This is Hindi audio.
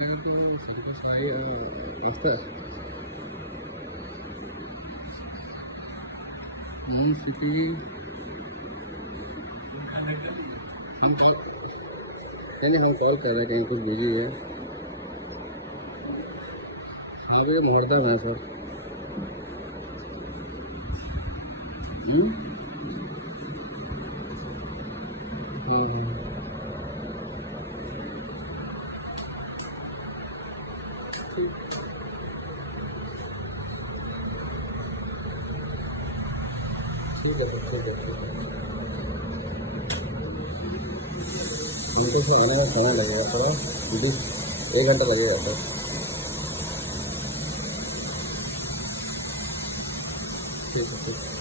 itu serba saya rasa स्थिति हम हम कॉल कर रहे हैं कहीं कुछ बिजी है यहाँ पे मोहरदा है सर हाँ हाँ ठीक है ठीक है हमको तो आने में समय लगेगा थोड़ा 1 घंटा लगेगा सर ठीक है ठीक